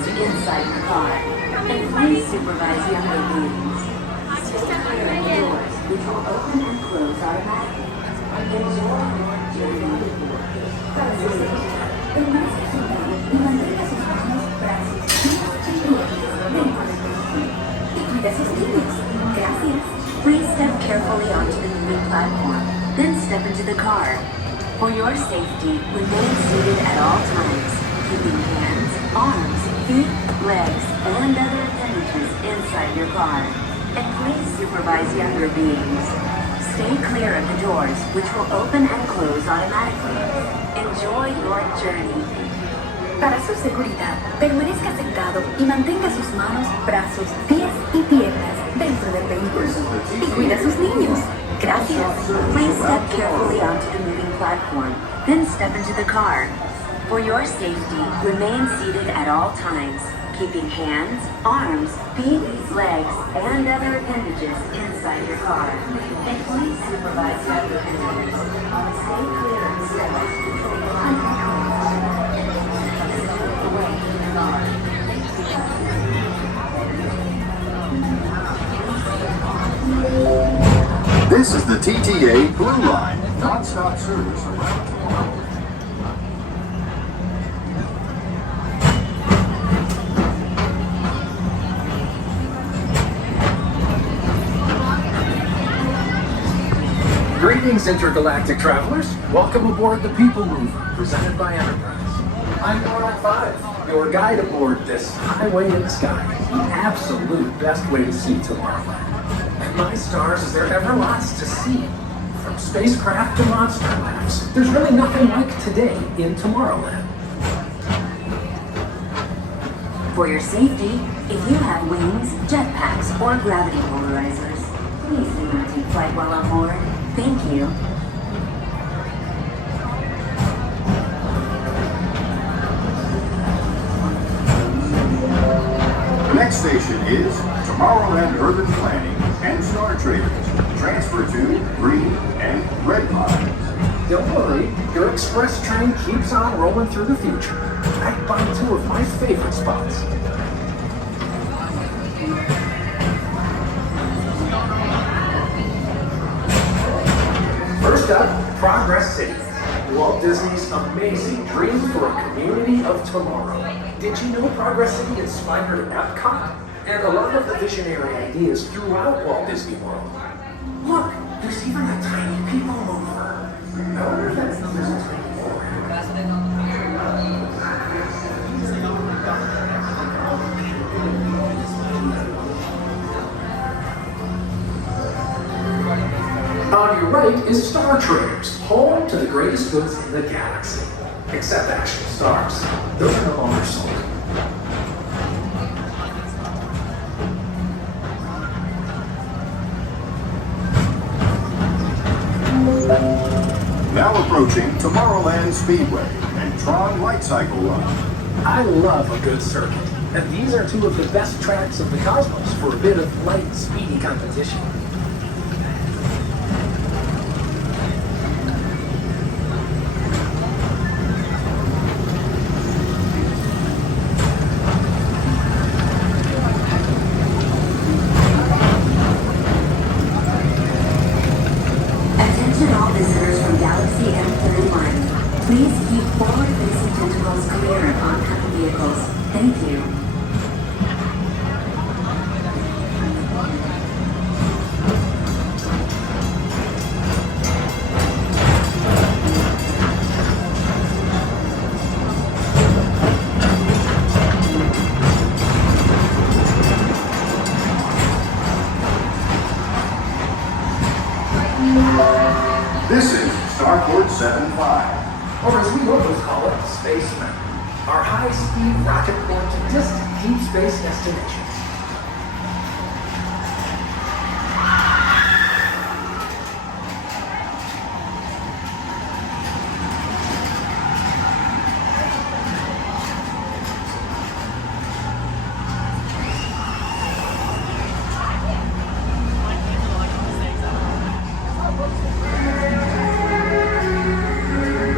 appendages inside your car. And please supervise younger beings. Stay clear of the doors, which will open and close automatically. Enjoy your journey. Para su seguridad, permanezca sentado y mantenga sus manos, brazos, pies y piernas dentro del vehículo. Y cuida a sus niños. Gracias. Please step carefully onto the moving platform, then step into the car. For your safety, remain seated at all times, keeping hands, arms, feet, legs, and other appendages inside your car. And please supervise younger beings. Stay clear of the doors, which will open and close automatically. Enjoy your journey. Para su seguridad, permanezca sentado y mantenga sus manos, brazos, pies y piernas dentro del vehículo. Y cuida a sus niños. Gracias. Please step carefully onto the moving platform, then step into the car. For your safety, remain seated at all times, keeping hands, arms, feet, legs, and other appendages inside your car. And please supervise other appendages. Stay clear of the steps between the away from the car. This is the TTA Blue Line, non-stop service around Tomorrowland. Greetings, intergalactic travelers. Welcome aboard the PeopleMover, presented by Enterprise. I'm 105, your guide aboard this highway in the sky, the absolute best way to see Tomorrowland. And my stars, is there ever lots to see? From spacecraft to monster labs, there's really nothing like today in Tomorrowland. For your safety, if you have wings, jetpacks, or gravity polarizers, please do not take flight while on board. Thank you. The next station is Tomorrowland Urban Planning and Star Traders. Transfer to green and red lines. Don't worry, your express train keeps on rolling through the future, backed by two of my favorite spots. First up, Progress City, Walt Disney's amazing dream for a community of tomorrow. Did you know Progress City inspired Epcot? And a lot of the visionary ideas throughout Walt Disney World. Look, there's even a tiny PeopleMover. I wonder if that's there's a tiny mover. On your right is Star Traders, home to the greatest goods in the galaxy. Except actual stars. Those are no longer sold. Now approaching Tomorrowland Speedway and Tron Light Cycle Run. I love a good circuit, and these are two of the best tracks of the cosmos for a bit of light, speedy competition. Attention all visitors from Galaxy M31. Please keep forward-facing tentacles clear of oncoming vehicles. Thank you. This is Starport 75. Or as we locals call it, Spaceman. Our high-speed rocket port to distant deep space destinations.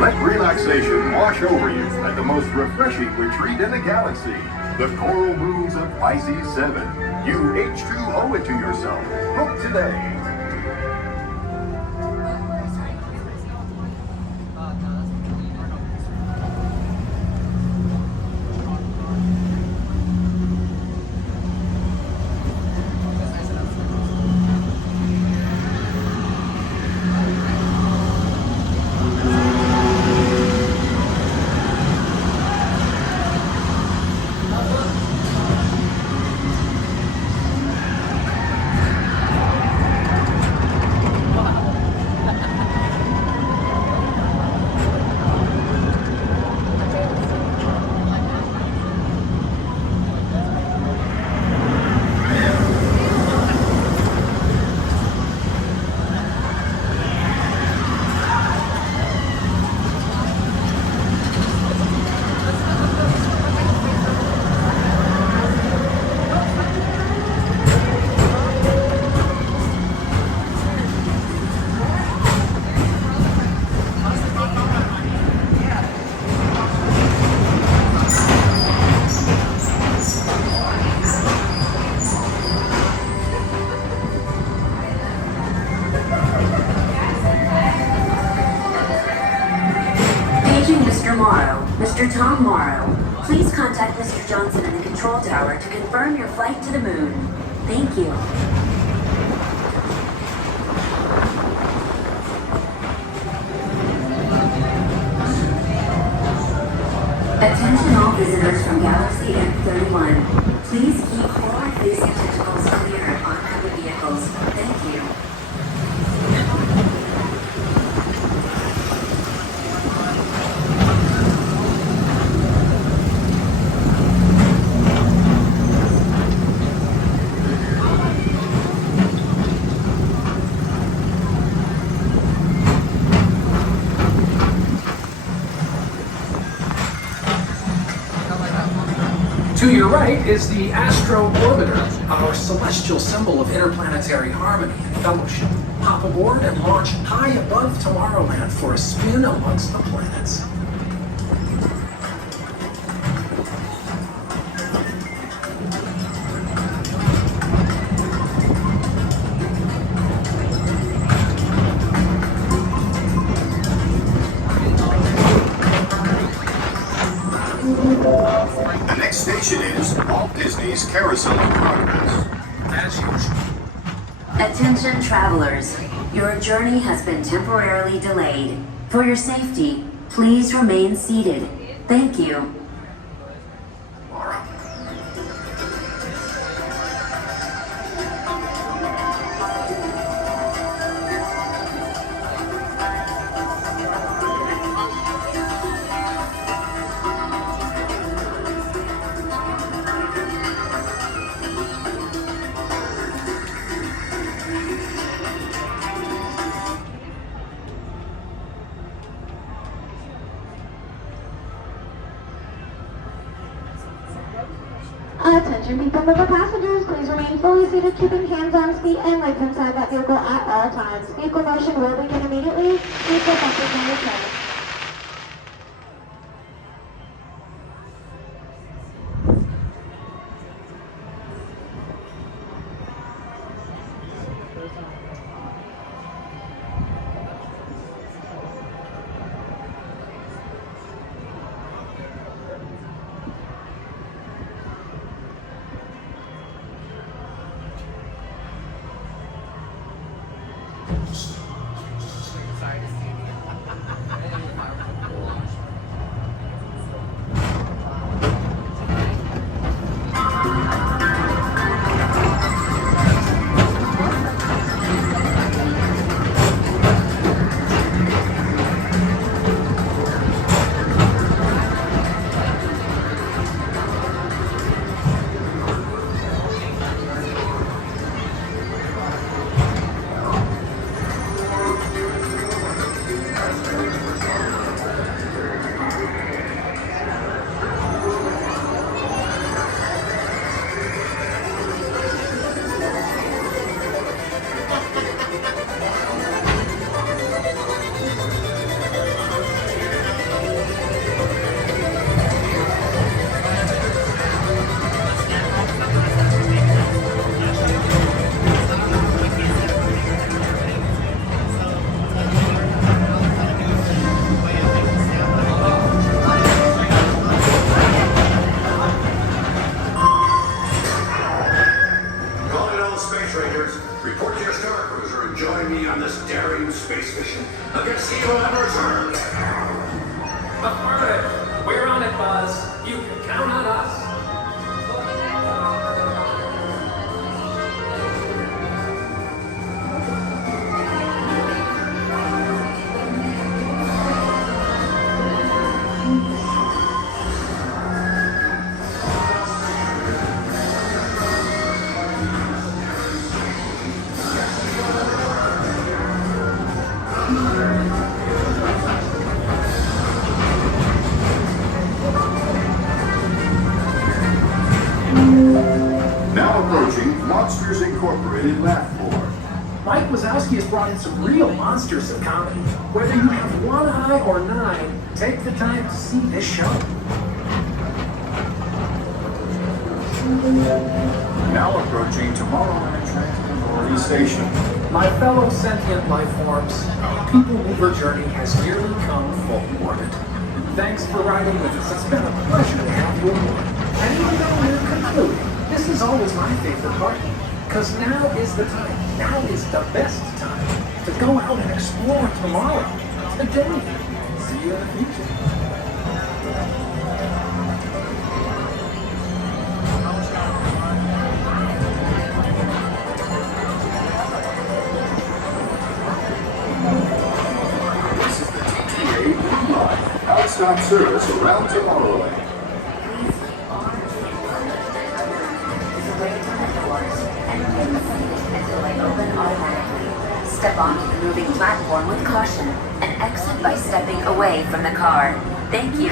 Let relaxation wash over you at the most refreshing retreat in the galaxy. The coral moons of Pisces 7. You H2 owe it to yourself. Book today. Mr. Tom Morrow, please contact Mr. Johnson in the control tower to confirm your flight to the moon. Thank you. Attention all visitors from Galaxy M31. Please keep forward-facing tentacles clear of oncoming vehicles. Thank you. To your right is the Astro Orbiter, our celestial symbol of interplanetary harmony and fellowship. Hop aboard and launch high above Tomorrowland for a spin amongst the planets. The next station is Walt Disney's Carousel of Progress. As usual. Attention travelers, your journey has been temporarily delayed. For your safety, please remain seated. Thank you. Attention PeopleMover passengers, please remain fully seated, keeping hands on seat and legs inside that vehicle at all times. Vehicle motion will begin immediately. Please go back to your chair. approaching Monsters Incorporated laugh floor. Mike Wazowski has brought in some real monsters of comedy. Whether you have one eye or nine, take the time to see this show. Now approaching Tomorrowland Transit Authority Station. My fellow sentient life forms, our PeopleMover journey has nearly come full orbit. Thanks for riding with us. It's been a pleasure to have you aboard. And even though we're concluding, this is always my favorite part. Because now is the time, now is the best time to go out and explore tomorrow, today. See you in the future. This is the TTA People non-stop service around Tomorrowland. Step onto the moving platform with caution and exit by stepping away from the car. Thank you.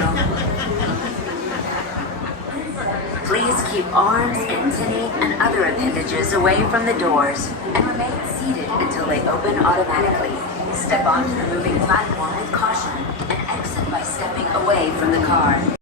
Please keep arms, antennae, and other appendages away from the doors and remain seated until they open automatically. Step onto the moving platform with caution and exit by stepping away from the car.